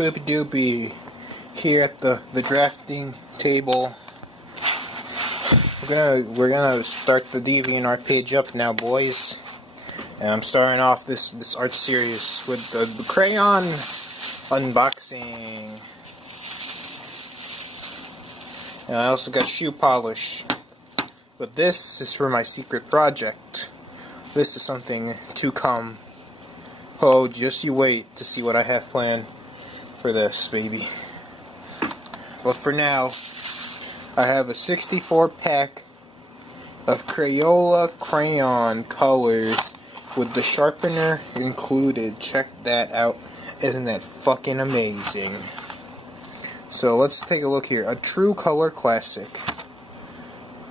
poopy doopy here at the drafting table. We're gonna start the DeviantArt page up now, boys. And I'm starting off this art series with the Crayon unboxing. And I also got shoe polish. But this is for my secret project. This is something to come. Oh, just you wait to see what I have planned for this, baby. But for now, I have a 64 pack of Crayola crayon colors with the sharpener included. Check that out. Isn't that fucking amazing? So let's take a look here. A true color classic.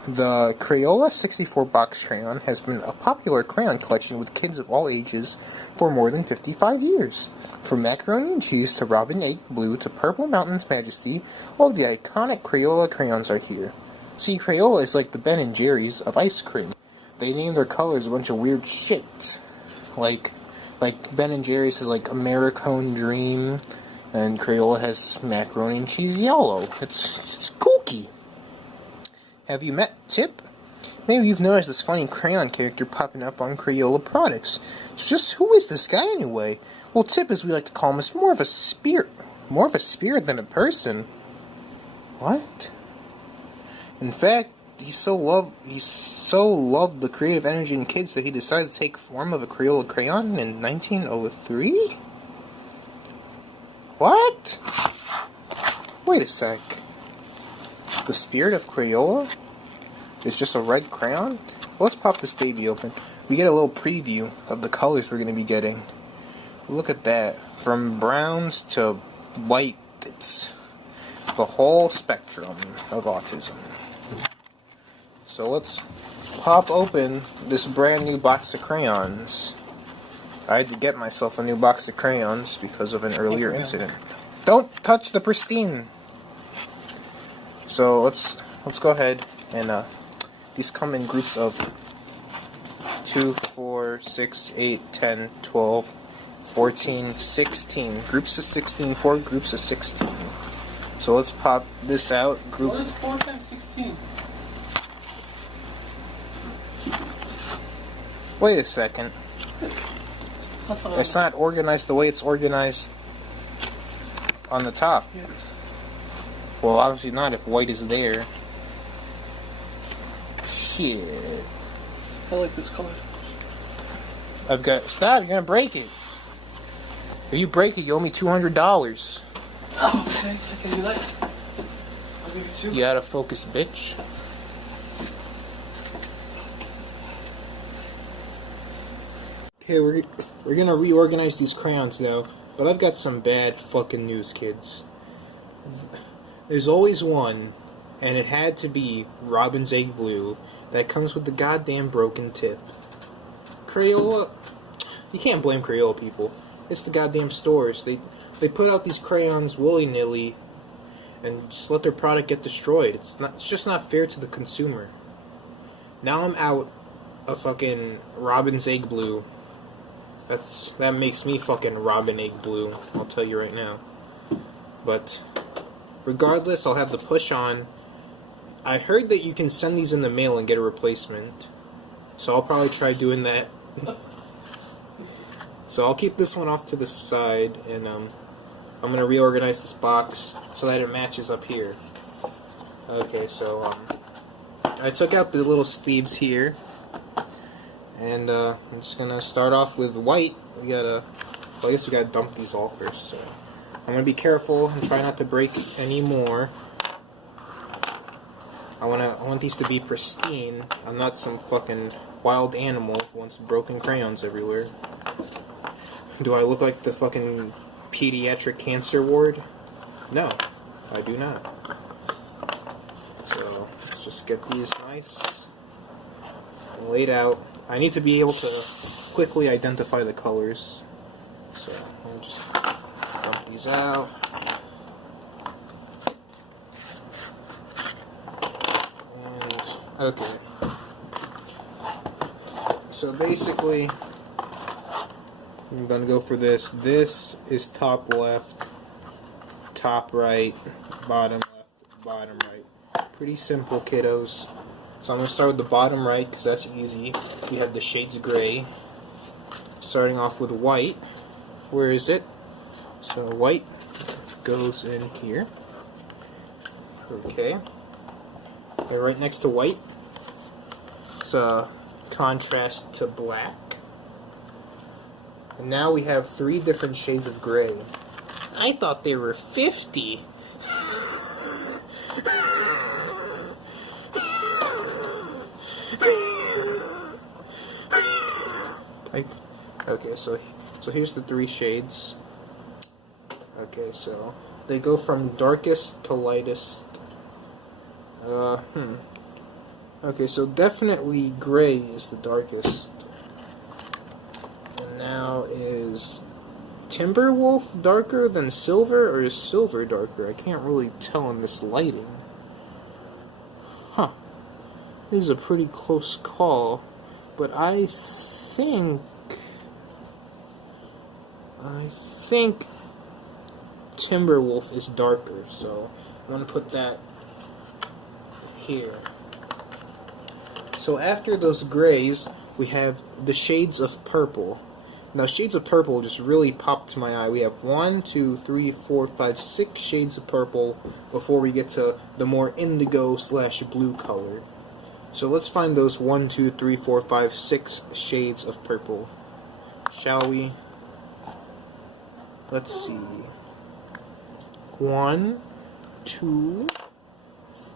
The Crayola 64 box crayon has been a popular crayon collection with kids of all ages for more than 55 years. From macaroni and cheese to robin egg blue to purple mountain's majesty, all the iconic Crayola crayons are here. See, Crayola is like the Ben and Jerry's of ice cream. They name their colors a bunch of weird shit. Like Ben and Jerry's has like Americone Dream, and Crayola has macaroni and cheese yellow. It's kooky. Have you met Tip? Maybe you've noticed this funny crayon character popping up on Crayola products. So just who is this guy anyway? Well, Tip, as we like to call him, is more of a spirit than a person. What? In fact, he so loved the creative energy in kids that he decided to take form of a Crayola crayon in 1903? What? Wait a sec. The spirit of Crayola is just a red crayon? Well, let's pop this baby open. We get a little preview of the colors we're going to be getting. Look at that. From browns to white, it's the whole spectrum of autism. So let's pop open this brand new box of crayons. I had to get myself a new box of crayons because of an earlier incident. Don't touch the pristine! So let's go ahead and these come in groups of 2, 4, 6, 8, 10, 12, 14, 16. Groups of 16, 4 groups of 16. So let's pop this out. What is 4 times 16? Wait a second. It's not organized the way it's organized on the top. Yes. Well, obviously not if white is there. Shit. I like this color. Stop, you're gonna break it. If you break it, you owe me $200. Oh, okay, I can do that. I'll give you 2. You out of focus, bitch. Okay, we're gonna reorganize these crayons now, but I've got some bad fucking news, kids. There's always one, and it had to be Robin's Egg Blue, that comes with the goddamn broken tip. Crayola, you can't blame Crayola people. It's the goddamn stores. They put out these crayons willy-nilly and just let their product get destroyed. It's just not fair to the consumer. Now I'm out a fucking Robin's Egg Blue. That makes me fucking Robin Egg Blue, I'll tell you right now. But regardless, I'll have the push on. I heard that you can send these in the mail and get a replacement. So I'll probably try doing that. So I'll keep this one off to the side, and I'm going to reorganize this box so that it matches up here. Okay, so I took out the little sleeves here. And I'm just going to start off with white. I guess we gotta dump these all first. So I'm going to be careful and try not to break any more. I want these to be pristine. I'm not some fucking wild animal who wants broken crayons everywhere. Do I look like the fucking pediatric cancer ward? No, I do not. So let's just get these nice and laid out. I need to be able to quickly identify the colors. So I'll just dump these out. And okay. So basically, I'm gonna go for this. This is top left. top right, bottom left, bottom right. Pretty simple, kiddos. So I'm going to start with the bottom right because that's easy. We have the shades of gray. Starting off with white. Where is it? So white goes in here. Okay. Okay, right next to white. It's a contrast to black. And now we have 3 different shades of gray. I thought there were 50. Okay, so here's the 3 shades. Okay, so they go from darkest to lightest. Okay, so definitely gray is the darkest. And now is Timberwolf darker than silver, or is silver darker? I can't really tell in this lighting. Huh. This is a pretty close call, but I think Timberwolf is darker, so I'm going to put that here. So after those grays, we have the shades of purple. Now shades of purple just really popped to my eye. We have 1, 2, 3, 4, 5, 6 shades of purple before we get to the more indigo / blue color. So let's find those 1, 2, 3, 4, 5, 6 shades of purple. Shall we? Let's see. 1, 2,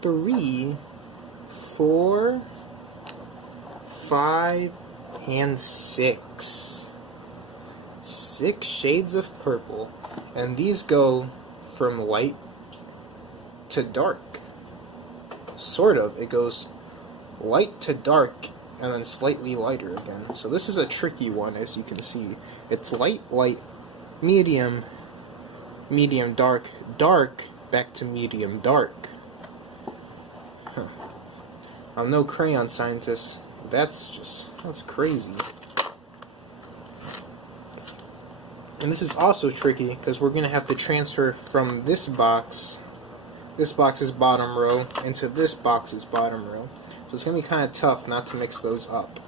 3, 4, 5, and 6. 6 shades of purple. And these go from light to dark. Sort of. It goes light to dark and then slightly lighter again. So this is a tricky one, as you can see. It's light, light, medium, medium, dark, dark, back to medium, dark. Huh. I'm no crayon scientist. That's crazy. And this is also tricky because we're going to have to transfer from this box's bottom row into this box's bottom row. So it's going to be kind of tough not to mix those up.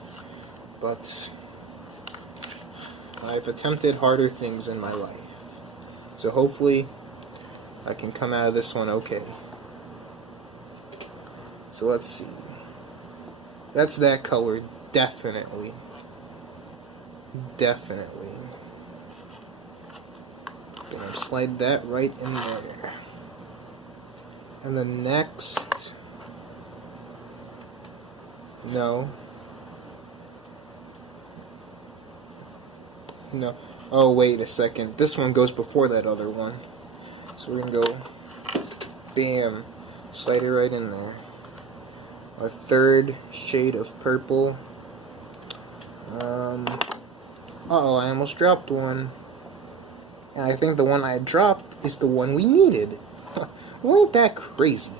But I've attempted harder things in my life. So hopefully I can come out of this one okay. So let's see. That's that color, definitely. Definitely. Gonna slide that right in there. And the next... No. No. Oh, wait a second. This one goes before that other one. So we're gonna go... Bam. Slide it right in there. Our 3rd shade of purple. Uh-oh, I almost dropped one. And I think the one I dropped is the one we needed. Well, ain't that crazy?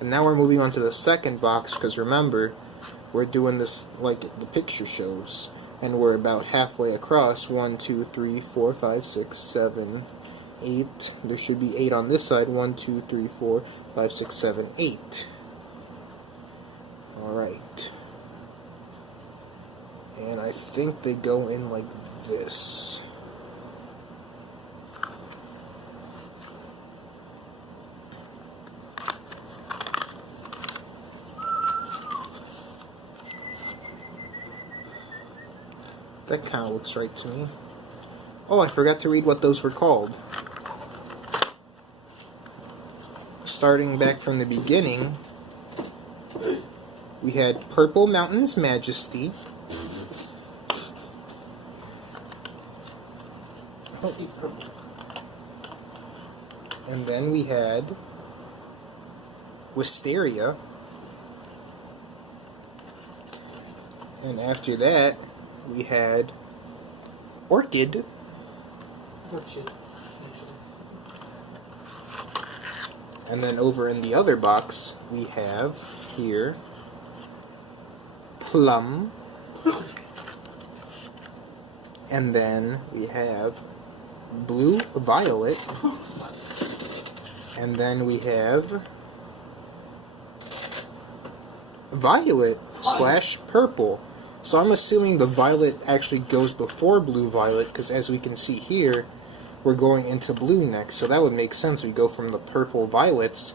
And now we're moving on to the 2nd box, because remember, we're doing this like the picture shows. And we're about halfway across. 1, 2, 3, 4, 5, 6, 7, 8. There should be 8 on this side. 1, 2, 3, 4, 5, 6, 7, 8. Alright. And I think they go in like this. That kind of looks right to me. Oh, I forgot to read what those were called. Starting back from the beginning, we had Purple Mountain's Majesty. And then we had Wisteria. And after that, we had Orchid. And then over in the other box, we have here Plum. And then we have blue, violet, and then we have violet slash purple. So I'm assuming the violet actually goes before blue violet, because as we can see here, we're going into blue next. So that would make sense. We go from the purple violets,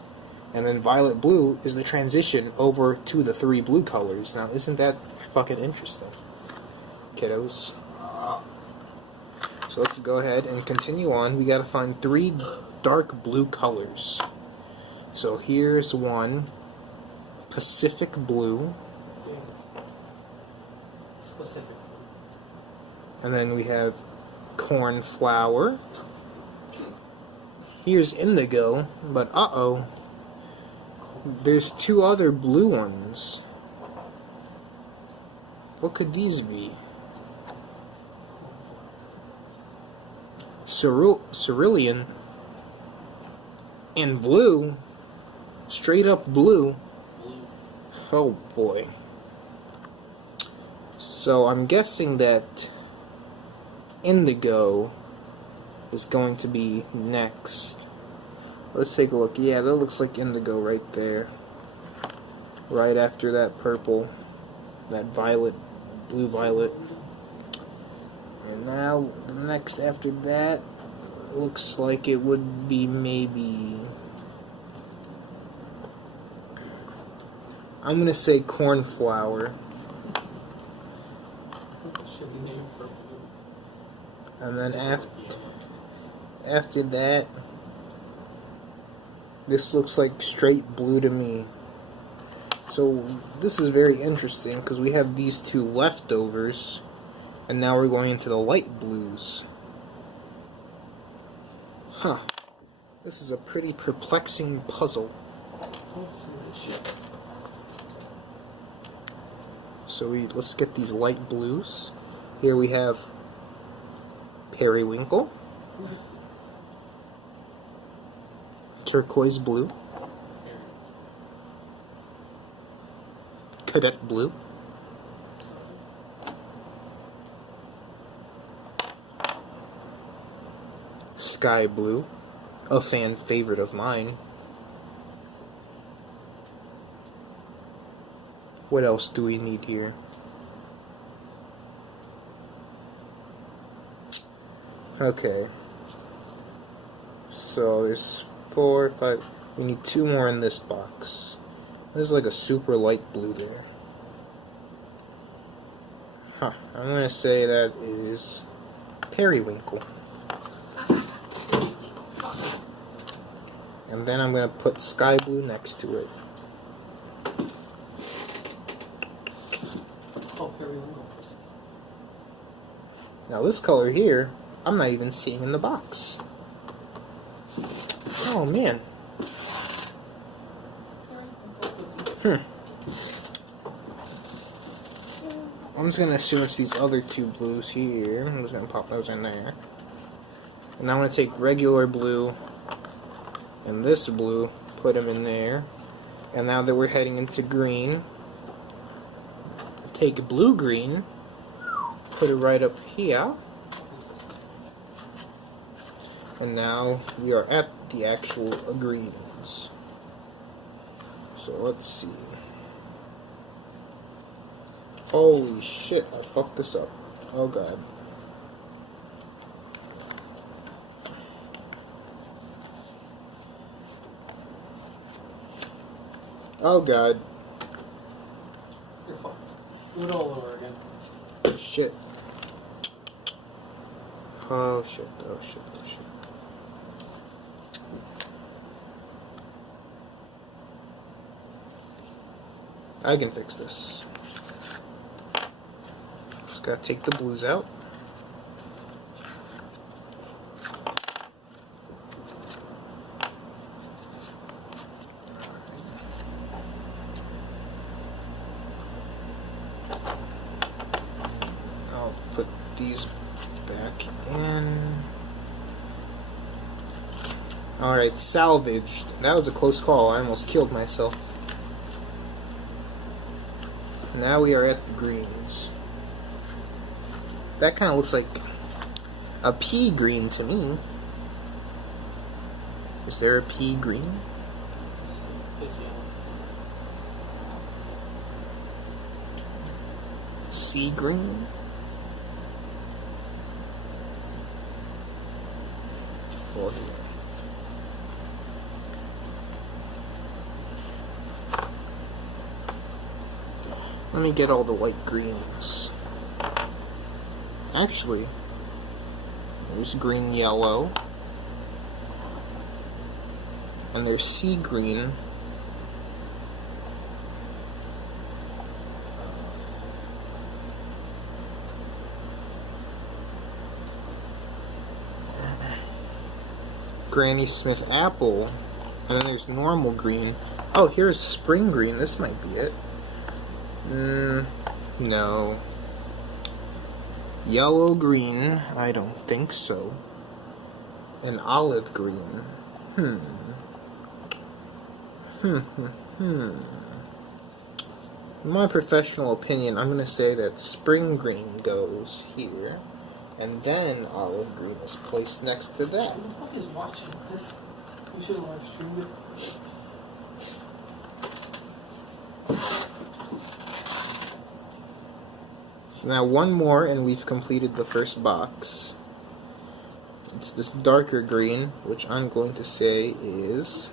and then violet blue is the transition over to the 3 blue colors. Now, isn't that fucking interesting, kiddos? So let's go ahead and continue on. We gotta find 3 dark blue colors. So here's one, Pacific blue. Specific. And then we have cornflower. Here's indigo, but uh-oh. There's 2 other blue ones. What could these be? Cerulean and blue. Straight up blue. Oh boy. So I'm guessing that indigo is going to be next. Let's take a look. Yeah, that looks like indigo right there. Right after that purple. That violet. Blue violet. And now, the next after that looks like it would be maybe... I'm gonna say cornflower. And then after that, this looks like straight blue to me. So this is very interesting because we have these 2 leftovers, and now we're going into the light blues. Huh. This is a pretty perplexing puzzle. So let's get these light blues. Here we have periwinkle, turquoise blue, cadet blue, sky blue, a fan favorite of mine. What else do we need here? Okay. So there's 4, 5. We need 2 more in this box. There's like a super light blue there. Huh. I'm gonna say that is periwinkle. And then I'm gonna put sky blue next to it. Now this color here, I'm not even seeing in the box. Oh man. I'm just gonna assume it's these other 2 blues here. I'm just gonna pop those in there. And I'm gonna take regular blue and this blue, put them in there. And now that we're heading into green, take blue-green, put it right up here. And now we are at the actual greens. So let's see. Holy shit, I fucked this up. Oh god. Oh god. You're fine. Do it all over again. Shit. Oh shit, oh shit, oh shit. I can fix this. Just gotta take the blues out. I'll put these back in. Alright, salvage. That was a close call. I almost killed myself. Now we are at the greens. That kind of looks like... a pea green to me. Is there a pea green? It's yellow. Sea green? Well, here. Let me get all the white greens. Actually, there's green yellow. And there's sea green. Granny Smith apple. And then there's normal green. Oh, here's spring green. This might be it. No. Yellow green. I don't think so. And olive green. In my professional opinion, I'm going to say that spring green goes here, and then olive green is placed next to that. Who the fuck is watching this? You should live stream it. So now one more, and we've completed the first box. It's this darker green, which I'm going to say is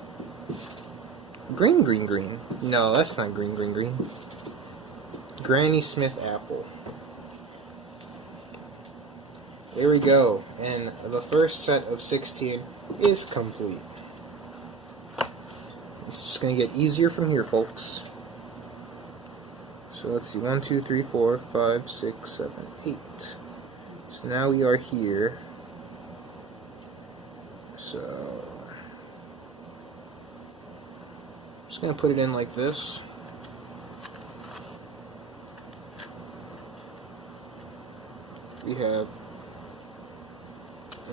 green, green, green. No, that's not green, green, green. Granny Smith apple. There we go. And the first set of 16 is complete. It's just going to get easier from here, folks. So let's see. 1, 2, 3, 4, 5, 6, 7, 8. So now we are here. So just going to put it in like this. We have,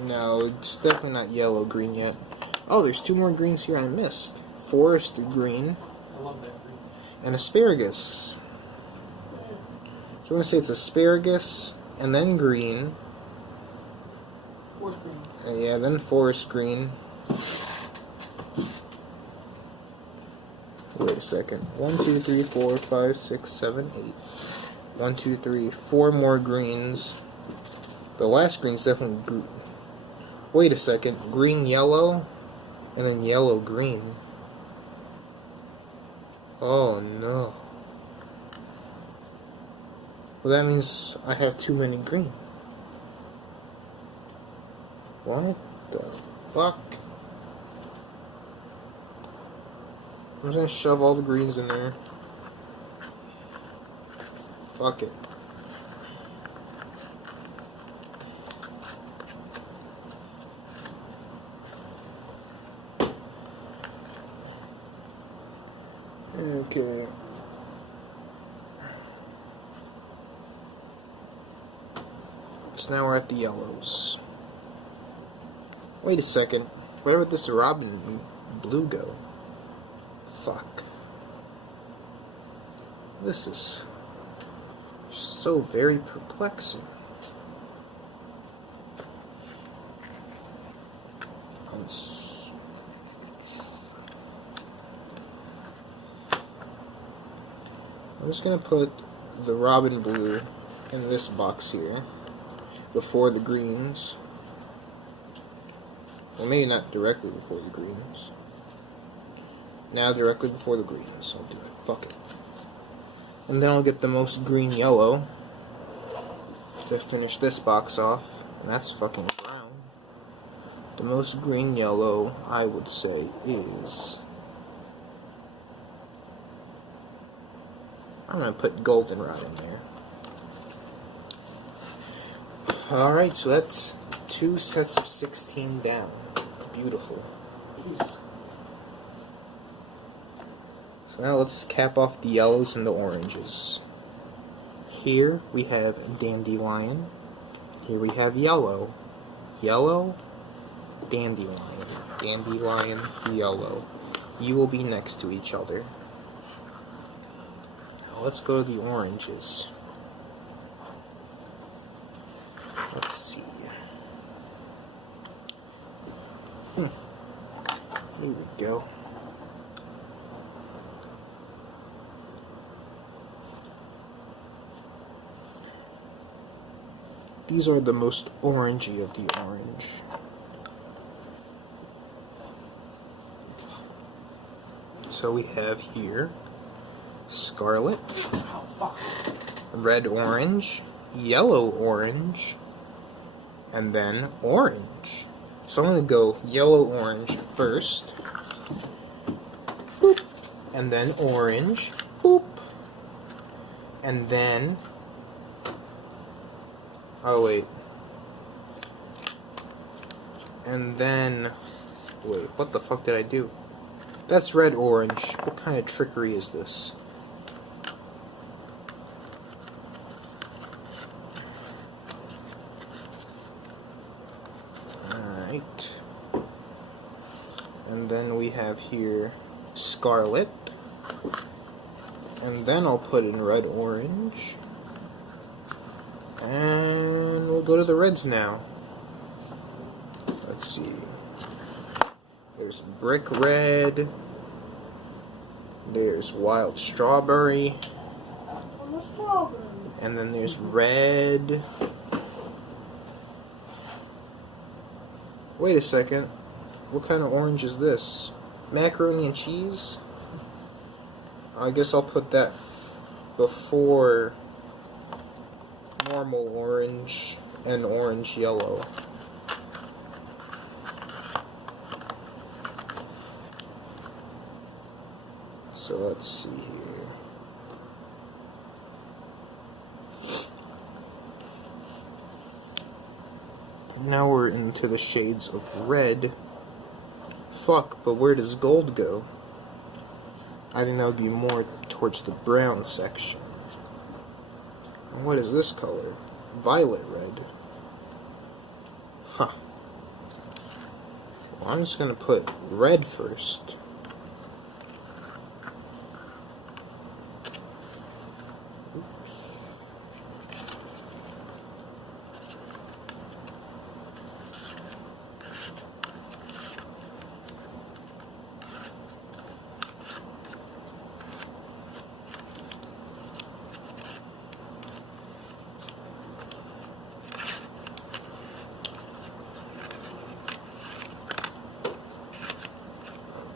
no, it's definitely not yellow green yet. Oh, there's 2 more greens here I missed. Forest green. I love that green. And asparagus. So we're going to say it's asparagus and then green. Forest green. Yeah, then forest green. Wait a second. 1, 2, 3, 4, 5, 6, 7, 8. 1, 2, 3, 4 more greens. The last green's definitely green. Wait a second. Green, yellow, and then yellow, green. Oh no. Well, that means I have too many green. What the fuck? I'm just gonna shove all the greens in there. Fuck it. Okay. So now we're at the yellows. Wait a second. Where would this robin blue go? Fuck. This is so very perplexing. I'm just gonna put the robin blue in this box here before the greens. Well, maybe not directly before the greens. Now directly before the greens. I'll do it. Fuck it. And then I'll get the most green yellow to finish this box off. And that's fucking brown. The most green yellow, I would say, is... I'm gonna put goldenrod in there. Alright, so that's 2 sets of 16 down. Beautiful. Jesus. So now let's cap off the yellows and the oranges. Here we have dandelion. Here we have yellow. Yellow, dandelion. Dandelion, yellow. You will be next to each other. Now let's go to the oranges. Let's see. Here we go. These are the most orangey of the orange. So we have here scarlet, red orange, yellow orange, and then orange. So I'm going to go yellow orange first, boop, and then orange, boop, and then, oh wait, and then, wait, what the fuck did I do? That's red orange. What kind of trickery is this? Alright. And then we have here scarlet. And then I'll put in red orange. And we'll go to the reds now. Let's see. There's brick red. There's wild strawberry. And then there's red. Wait a second. What kind of orange is this? Macaroni and cheese? I guess I'll put that before normal orange and orange yellow. So let's see here. Now we're into the shades of red. Fuck, but where does gold go? I think that would be more towards the brown section. And what is this color? Violet red. Huh. Well, I'm just gonna put red first.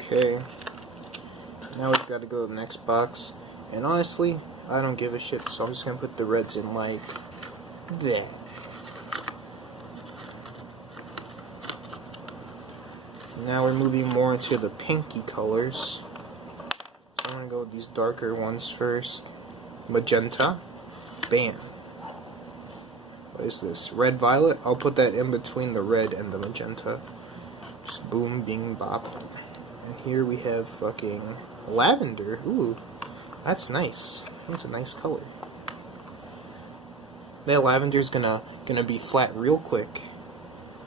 Okay, now we've got to go to the next box, and honestly, I don't give a shit, so I'm just going to put the reds in like that. Now we're moving more into the pinky colors, so I'm going to go with these darker ones first. Magenta, bam. What is this? Red violet? I'll put that in between the red and the magenta. Just boom, bing, bop. And here we have fucking lavender. Ooh, that's nice. That's a nice color. That lavender's gonna be flat real quick.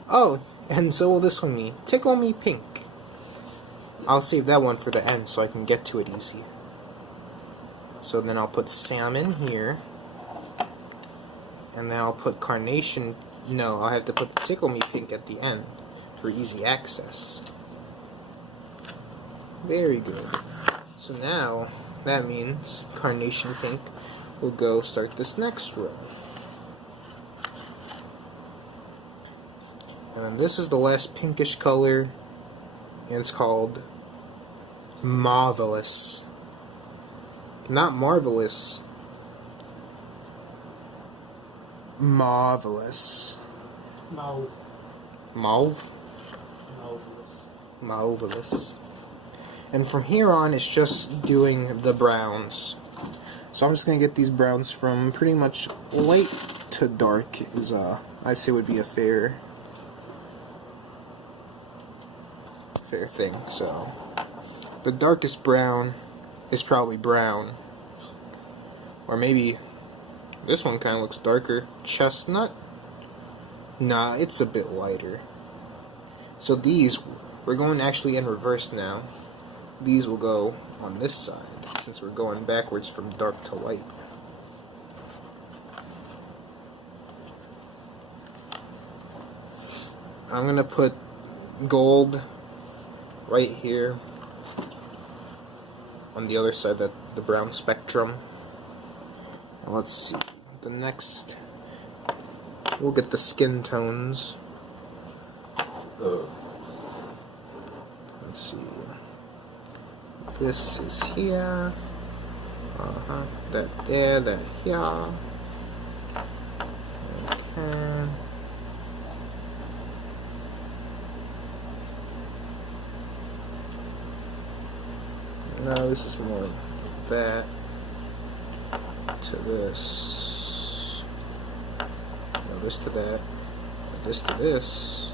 Oh, and so will this one be. Tickle Me Pink. I'll save that one for the end so I can get to it easy. So then I'll put salmon here. And then I'll put carnation. No, I'll have to put the Tickle Me Pink at the end for easy access. Very good. So now, that means carnation pink will go start this next row. And then this is the last pinkish color, and it's called Marvelous. Not marvelous. Marvelous. Mauve. Mauve? Marvelous. And from here on, it's just doing the browns. So I'm just going to get these browns from pretty much light to dark is, I'd say would be a fair thing. So, the darkest brown is probably brown. Or maybe this one kind of looks darker. Chestnut? Nah, it's a bit lighter. So these, we're going actually in reverse now. These will go on this side, since we're going backwards from dark to light. I'm going to put gold right here on the other side, that the brown spectrum. Now let's see, the next, we'll get the skin tones. Let's see, this is here, that there, that here. Okay. No, this is more that to this. No, this to that. This to this.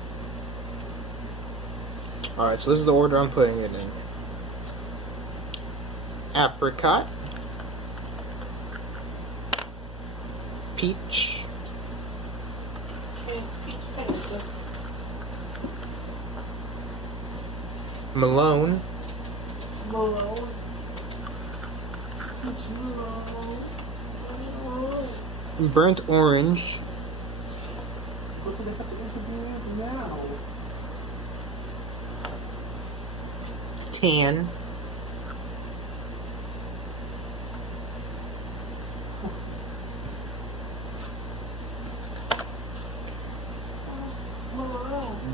Alright, so this is the order I'm putting it in. Apricot. Peach. Malone. Malone. Burnt orange. What do they have to interview now? Tan.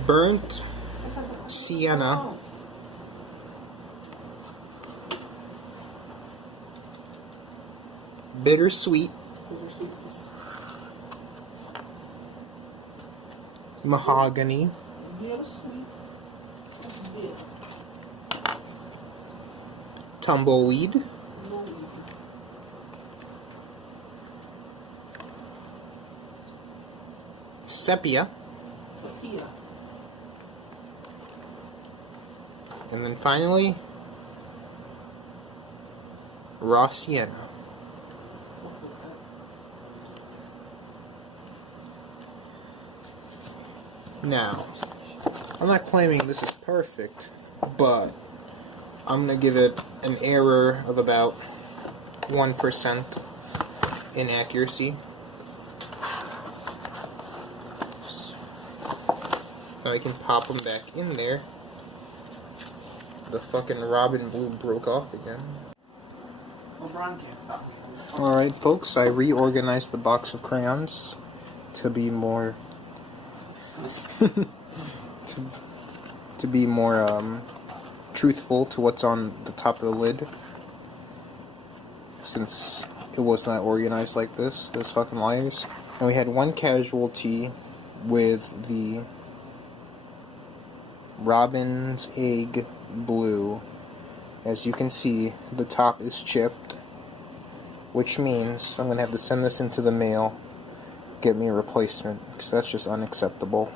Burnt sienna. Bittersweet. Mahogany. Tumbleweed. Sepia. And then finally, raw sienna. Now, I'm not claiming this is perfect, but I'm going to give it an error of about 1% in accuracy. So I can pop them back in there. The fucking Robin Blue broke off again. Alright folks, I reorganized the box of crayons to be more to be more truthful to what's on the top of the lid, since it was not organized like this. Those fucking liars. And we had one casualty with the Robin's Egg Blue. As you can see, the top is chipped, which means I'm gonna have to send this into the mail, get me a replacement, because that's just unacceptable.